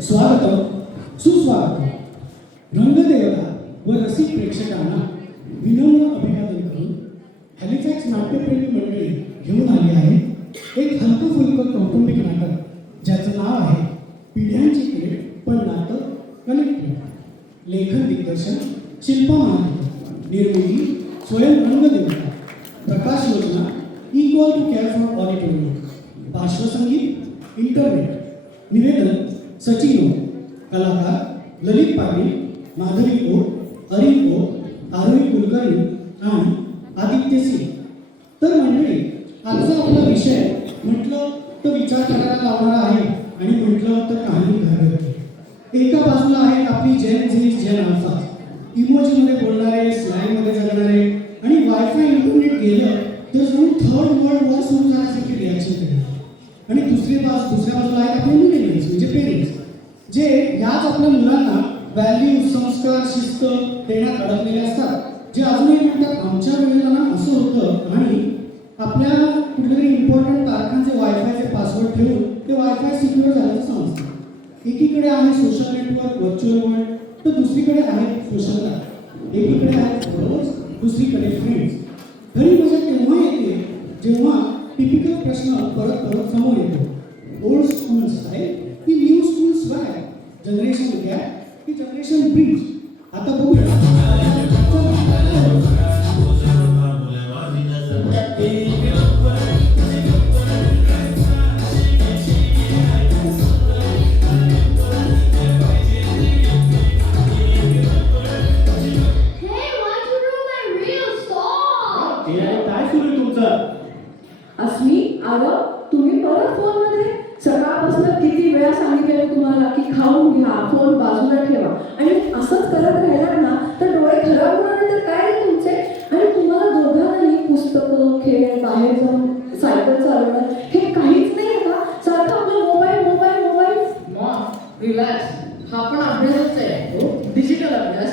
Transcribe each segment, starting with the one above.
स्वागतम, सुस्वागतम. रंगदेवता व रसिक प्रेक्षकांना विनम्र अभिवादन करून हॅलिफॅक्स नाट्यप्रेमी मंडळी घेऊन आली आहे एक हलकं फुलकं कौटुंबिक नाटक ज्याचं नाव आहे पिढ्यांची पिढी पण नाटक कनेक्टेड. लेखन दिग्दर्शन शिल्पा महादेव, निर्मिती स्वयं रंगदेवता, प्रकाश योजना equal to care for auditorium, पार्श्वसंगीत इंटरनेट, निवेदन सचिन, कलाकार ललित पाटील, माधवी ओट, अरिन ओट, आरोही कुलकर्णी आणि आदित्य सिंग. तर मंडळी, आजचा आपला विषय म्हटलं तर विचार करायला लावणारा आहे आणि म्हटलं तर कहाणी घडवते. एका बाजूला आहेत आपली जेन झीज जेन अल्फा, इमोजीमध्ये बोलणारे, स्लँगमध्ये जगणारे आणि वायफाय इंटरनेट गेलं तर जणू थर्ड वर्ल्ड वॉर सुरू झाल्यासारखी रिॲक्शन करणार. आणि दुसऱ्या बाजूला आहेत आपले मिलेनियल्स म्हणजे पेरेंट्स, जे याच आपल्या मुलांना व्हॅल्यू, संस्कार, शिस्त देण्यात अडकलेले असतात, जे अजूनही म्हणतात आमच्या वेळेला ना असं होतं. आणि आपल्या कुठेतरी इम्पॉर्टंट तारखांचे वायफायचे पासवर्ड ठेवून ते वायफाय सिक्युअर झाल्याचं समजतं. एकीकडे आहे सोशल नेटवर्क, व्हर्च्युअल वर्ल्ड, तर दुसरीकडे आहे सोशल लाईफ. एकीकडे आहे फॉलोअर्स, दुसरीकडे फ्रेंड्स. खरी मजा तेव्हा येते जेव्हा टिपिकल प्रश्न परत परत समोर येतो. ओल्ड स्कूल स्टाईल की new school swag, generation gap की जनरेशन ब्रिज. आता बघूया. अस्मी, अगं तुम्ही परत फोनमध्ये. सकाळपासून किती वेळा सांगितलेलं तुम्हाला की खाऊन घ्या, फोन बाजूला ठेवा, आणि असंच करत राहिलात ना तर डोळे खराब होणार नाही तर काय रे तुमचे. आणि तुम्हाला दोघांनाही पुस्तकं, खेळ, बाहेर जाऊन सायकल चालवणं हे काहीच नाही का? सारखं आपलं मोबाईल मोबाईल मोबाईल. रिलॅक्स, हा पण अभ्यासच आहे, डिजिटल अभ्यास.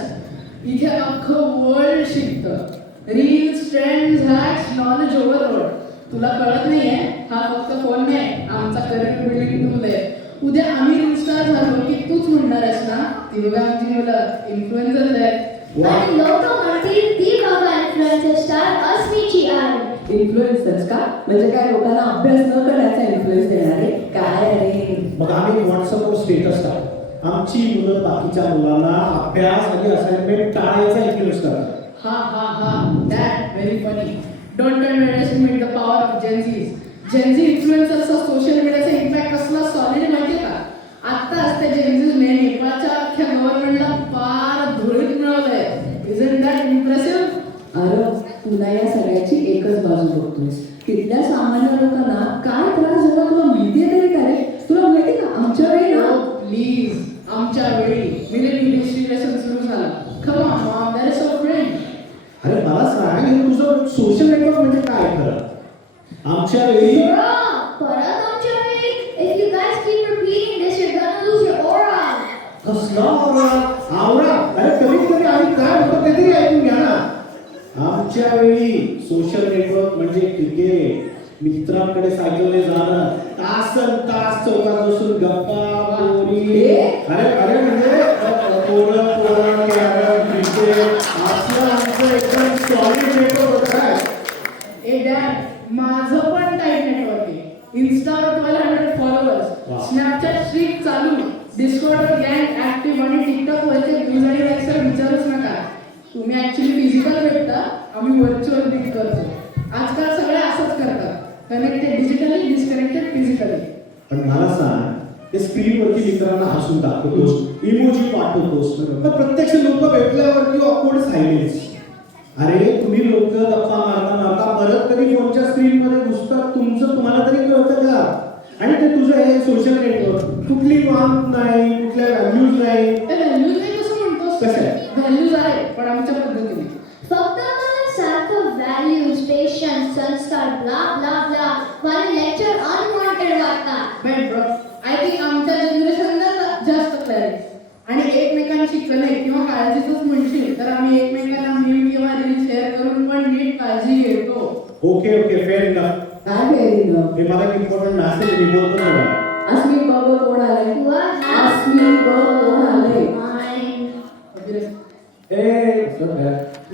इथे अख्खं वर्ल्ड शिकतं. Reels, trends, hacks, knowledge overload. तुला कळत नाहीये, हा फक्त फोन नाही, आमचा करिअर बिल्डिंग टूल आहे. उद्या आम्ही रील स्टार झालो की तूच म्हणणार आहेस ना, ती बघा आमची मुलं इन्फ्लुएन्सर आहेत. आणि लोक म्हणतील ती बघा इन्फ्लुएन्सर स्टार अस्मीची आहे. इन्फ्लुएन्सर्स का? म्हणजे काय लोकांना अभ्यास न करण्याचा इन्फ्लुएन्स देणारे काय रे? मग आम्ही व्हॉट्सअपवर स्टेटस टाकतो. आमची मुलं बाकीच्या मुलांना अभ्यास आणि असाइनमेंट टाळायचा इन्फ्लुएन्स करतात. That very funny. Don't underestimate the power of Gen Z's. Gen Z influencersचा सोशल मीडियाचा इम्पॅक्ट कसला सॉलिड माहितीये का? आत्ताच त्या Gen Zने नेपाळच्या अख्ख्या गव्हर्नमेंटला पार धुळीत मिळवलंय. Isn't that impressive? अरे तुला या सगळ्याची एकच बाजू बघतोयस. तिथल्या सामान्य लोकांना काय त्रास झाला तुला माहितीये तरी का रे? तुला माहिती का आमच्या वेळी ना, प्लीज, आमच्या वेळी मिलिटरी हिस्ट्री लेसन सुरू झाला. Come on mom, that is so great. अरे मला सांग, हे तुझं सोशल नेटवर्क म्हणजे काय खरं? आमच्या वेळी परत आमच्या वेळी if you guys keep repeating this you're gonna lose your aura. कसला आवरा? अरे कधी आम्ही काय होतं ते तरी ऐकून घ्या ना. आमच्या वेळी सोशल नेटवर्क म्हणजे क्रिकेट, मित्रांकडे सायकलने जाणं, तासन तास चौकात बसून गप्पा गोरी. अरे म्हणजे पोरं कॅरम, क्रिकेट असं आमचं एकदम सॉलिड नेटवर्क होतं काय. ए डॅड, माझं पण टाईट नेटवर्क आहे. इन्स्टावर 1200 फॉलोअर्स, स्नॅपचॅट स्ट्रीक चालू, डिस्कॉर्डवर गँग ऍक्टिव्ह आणि टिकटॉक वरचे व्ह्यूज आणि लाईक्स विचारूच नका. तुम्ही ऍक्च्युली फिजिकल भेटता, आम्ही व्हर्च्युअल मीट करतो. आजकाल सगळे असंच करतात, कनेक्टेड डिजिटली, डिस्कनेक्टेड फिजिकली. पण मला सांग, ते स्क्रीनवरती मित्रांना हसून दाखवतोस, इमोजी पाठवतोस, पण प्रत्यक्ष लोक भेटल्यावरती ऑकवर्ड सायलेन्स. अरे तुम्ही लोक गप्पा मारता परत कधी फोनच्या स्क्रीनमध्ये घुसतात, तुमचं तुम्हाला तरी कळतं का? आणि ते तुझं हे सोशल नेटवर्क कुठली वांग नाही, कुठल्या व्हॅल्यूज नाही. व्हॅल्यूज नाही कसं म्हणतोस? कसं व्हॅल्यूज आहे पण आमच्या पद्धतीने. फक्त मला सारखं व्हॅल्यूज, पेशन्स, संस्कार ब्ला ब्ला ब्ला मला लेक्चर अनवॉन्टेड वाटतात. ब्रो, आय थिंक आमच्या जनरेशनला जास्त क्लॅरिटी आणि एकमेकांची कनेक्ट किंवा काळजीच म्हणशील तर आम्ही एकमेकांना मीम किंवा रील शेअर करून पण नीट काळजी घेतो. Okay fair enough. काय फेरीनं हे मला एक इम्पॉर्टंट मॅसेज मी बोलतो ना बघा. अस्मी बघ कोण आलंय What अस्मी बघ कोण आलंय mine?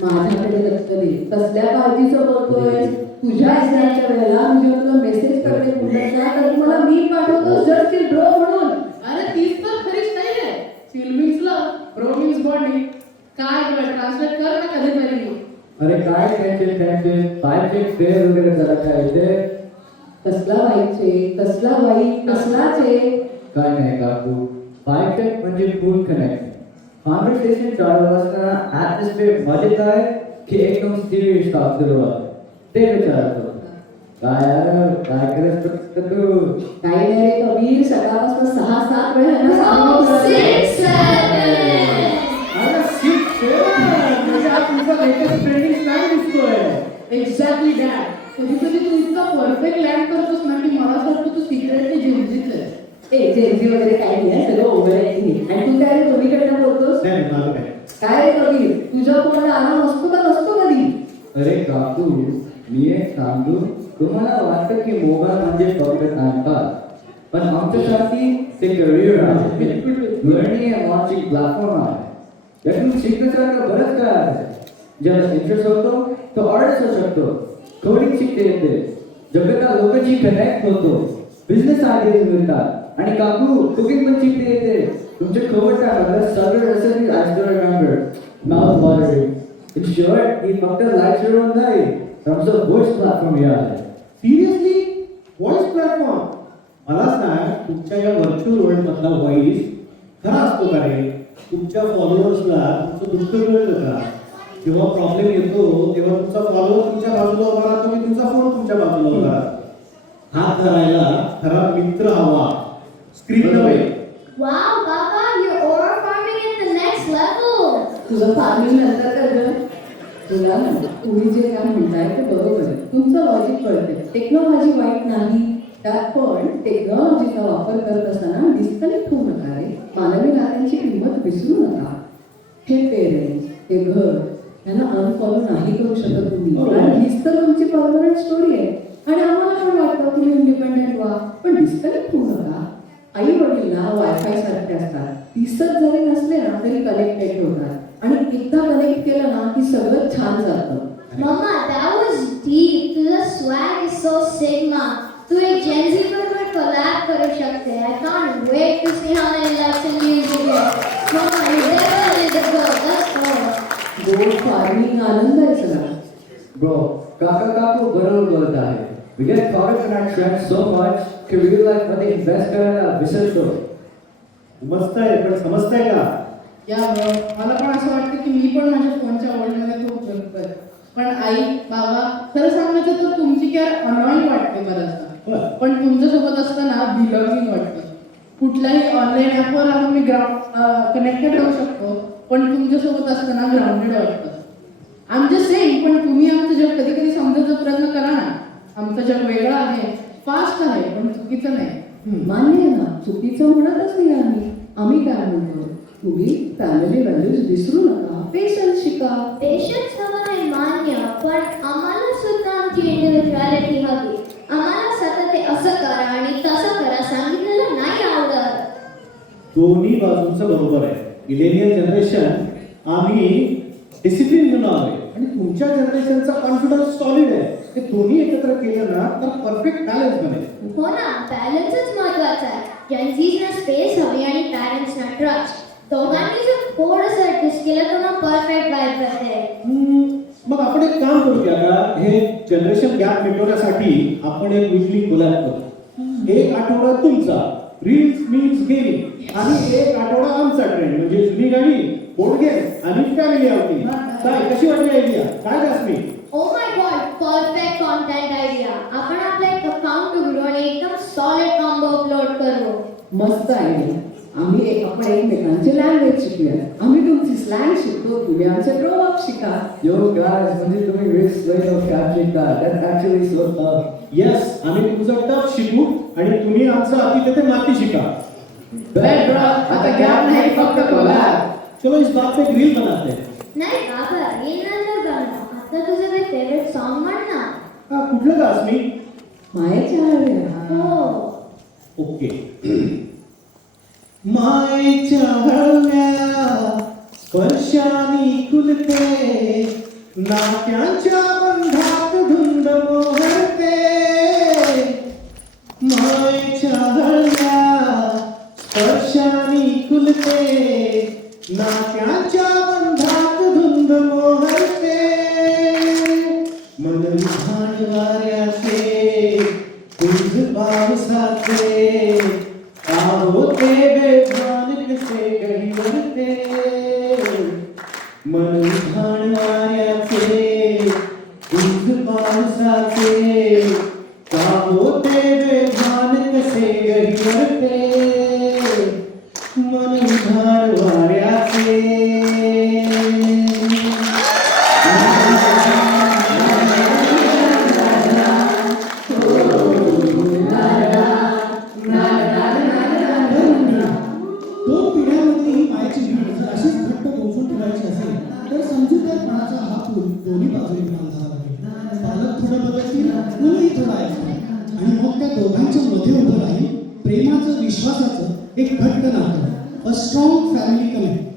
माझ्याकडे लक्ष दे कसल्या काळजीचं बोलतोय तुझ्या एक्झामच्या वेळेला मी जेव्हा तुला मेसेज करते पुढच्या तर तू मला मी पाठवतो जस्ट की ब्रो म्हणून अरे तीच तर खरी स्टाईल आहे. सील मीन्स लव, ब्रो मीन्स बॉडी. काय तुला ट्रान्सलेट कर ना कधीतरी. अरे काय टेन्शन बायचे फेर वगैरे जरा काय ते कसला वाईचे कसला वाई कसलाचे काय नाही काकू बायटेक म्हणजे फुल कनेक्ट कॉन्व्हर्सेशन चालू असताना ॲटमॉस्फिअर मजेत आहे की एकदम सिरियस टॉक सुरू आहे ते विचारतो काय यार काय करत तू काही नाही रे कबीर सकाळपासून 6-7 वेळा यांना Oh, सांगितलं. 6, 7. अरे 6-7 म्हणजे हा तुमचा लेटेस्ट ट्रेंडिंग स्टाईल दिसतोय. Exactly dad. कधी तू इतका परफेक्ट लँड करतोस ना की मला असं वाटतं तू सिक्रेटली जिंकलीच आहे. ए जेन्झी वगैरे काही नाही सगळं ओव्हर ऍक्टिंग आणि तू काय रे दोन्हीकडनं बोलतोस नाही नाही, माझं काय. काय रे कबीर तुझ्या फोनला आराम असतो का नसतो कधी अरे काकू मी एक सांगू तुम्हाला वाटतं की मोबाईल म्हणजे फक्त टाइमपास पण आमच्यासाठी ते करिअर आहे लर्निंग अँड वॉचिंग प्लॅटफॉर्म आहे यातून शिकण्यासारखं बरंच काय आहे ज्याला इंटरेस्ट होतो तो आर्टिस्ट होऊ शकतो कोडिंग शिकता येते जगातल्या लोकांशी कनेक्ट होतो बिझनेस आयडियाज मिळतात आणि काकू कुकिंग पण शिकता येते तुमचे खबर टाका सगळे recipe I still remember mouth watering in short ही फक्त लाईफ शेअर नाही तर आमचं व्हॉइस प्लॅटफॉर्म हे आहे सिरियसली व्हॉइस प्लॅटफॉर्म मला सांग तुमच्या या व्हर्च्युअल वर्ल्ड मधला व्हॉइस खरा असतो का रे तुमच्या फॉलोअर्सला तुमचं दुःख कळतं का जेव्हा प्रॉब्लेम येतो तेव्हा तुमचा फॉलोअर तुमच्या बाजूला उभा राहतो की तुमचा फोन तुमच्या बाजूला उभा राहतो हात धरायला खरा मित्र हवा स्क्रीन नव्हे. Wow, Baba, you're aura farming at the next level. तुझं फार्मिंग नंतर कर गं. तुला ना तुम्ही जे काय म्हणताय ते बरोबर आहे तुमचं लॉजिक कळते टेक्नॉलॉजी वाईट नाही त्यात पण टेक्नॉलॉजीचा वापर करत असताना डिस्कनेक्ट होऊ नका रे मानवी नात्यांची किंमत विसरू नका हे पेरेंट्स हे घर यांना अनफॉलो नाही करू शकत तुम्ही कारण हीच तर तुमची परमनंट स्टोरी आहे आणि आम्हाला पण वाटतं तुम्ही इंडिपेंडेंट व्हा पण डिस्कनेक्ट होऊ नका आई वडील ना वायफाय सारखे असतात दिसत जरी नसले ना तरी कनेक्टेड होतात आणि एकदा कनेक्ट केलं ना की सगळं छान जातं Mama, that was deep. The swag is so sigma. तू एक Gen Z बरोबर collab करू शकते. I can't wait to see how many likes and views you get. Mama, you definitely the girl. Let's go. गोड farming आनंद आहे सगळा Bro, काकू बरोबर बोलत आहे. We get caught up in our trends so much की real life मध्ये invest करायला विसरतो. मस्त आहे पण समजताय का या ब्रो मला पण असं वाटतं की मी पण माझ्या फोनच्या वर्ल्डमध्ये खूप जगतोय. पण आई बाबा खरं सांगायचं तर तुमची केअर अनॉइंग वाटते बऱ्याचदा पण तुमच्यासोबत असताना बिलॉगिंग वाटते. कुठल्याही ऑनलाईन ॲपवर आपण मी कनेक्टेड राहू शकतो पण तुमच्यासोबत असताना ग्राउंडेड वाटतं. आय एम जस्ट सेइंग पण तुम्ही आमचं जग कधी कधी समजायचा प्रयत्न करा ना. आमचं जग वेगळं आहे फास्ट आहे पण चुकीचं नाही. मान्य आहे ना चुकीचं म्हणतच नाही आम्ही काय म्हणतो तुम्ही फॅमिली व्हॅल्यूज विसरू नका पेशन्स शिका Patience हवं आहे मान्य पण आम्हाला सुद्धा आमची इंडिव्हिज्युअलिटी हवी. आम्हाला सतत ते असं करा आणि तसं करा सांगितलेलं नाही आवडत. दोन्ही बाजूंचं बरोबर आहे. मिलेनियल जनरेशन आम्ही डिसिप्लिन घेऊन आलोय आणि तुमच्या जनरेशनचा कॉन्फिडन्स सॉलिड आहे. हे दोन्ही एकत्र केलं ना तर परफेक्ट बॅलन्स बनेल. हो ना बॅलन्सच महत्वाचा आहे. जेन्झीजना स्पेस हवी आणि पॅरेंट्सना ट्रस्ट. दोघांनी जर थोडंसं ऍडजस्ट केलं तर मग परफेक्ट वाईब करते. मग आपण एक काम करूया का हे जनरेशन गॅप मिटवण्यासाठी आपण एक विकली कोलॅब करू. एक आठवडा तुमचा रील्स मीम्स गेमिंग आणि एक आठवडा आमचा ट्रेंड म्हणजे जुनी गाणी बोर्ड गेम आणि फॅमिली आउटिंग. काय कशी वाटली आयडिया काय जास्मी oh my god perfect content idea. आपण आपला एक अकाउंट उघडू आणि एकदम सॉलिड कॉम्बो अपलोड करू. मस्त आयडिया आपण एकमेकांची लँग्वेज शिकूया आम्ही तुमची स्लँग शिकतो तुम्ही आमचे प्रोवर्ब शिका Yo guys, म्हणजे तुम्ही वेस्ट लाईन ऑफ कॅप शिकता. That's actually so tough. Yes आम्ही तुमचं टफ शिकू आणि तुम्ही आमचं अति तेथे माती शिका. बॅड ब्रो आता गॅप नाही फक्त कोलॅब. चलो इस बात पे एक रील बनाते हैं. नाही बाबा रील नंतर बनव. आता तुझं काही फेवरेट सॉन्ग म्हण ना. हा कुठलं का अस्मी मायेच्या हळव्या. हो ओके. मायेच्या हळव्या स्पर्शानी खुलते, नात्यांच्या बंधात धुंद मोहरते. मायेच्या हळव्या स्पर्शानी खुलते, नात्यांच्या बंधात धुंद मोहरते. मन विधान वाऱ्याचे तुझ पावसाचे, का होते बेभान कसे गहिवरते. मन विधान वाऱ्याचे तुझ पावसाचे, का होते बेभान कसे गहिवरते. मन विधान वाऱ्याचे. दोन पिढ्यांमध्ये ही मायेची भीड जर अशीच घट्ट गोफून ठेवायची असेल तर समजूतदारपणाचा हा पूल दोन्ही बाजूने बांधावा लागेल. पालक थोडं बदलतील, मुलंही थोडं ऐकतील आणि मग त्या दोघांच्या मध्ये उभं राहील प्रेमाचं, विश्वासाचं एक घट्ट नातं, अ स्ट्रॉंग फॅमिली कनेक्ट.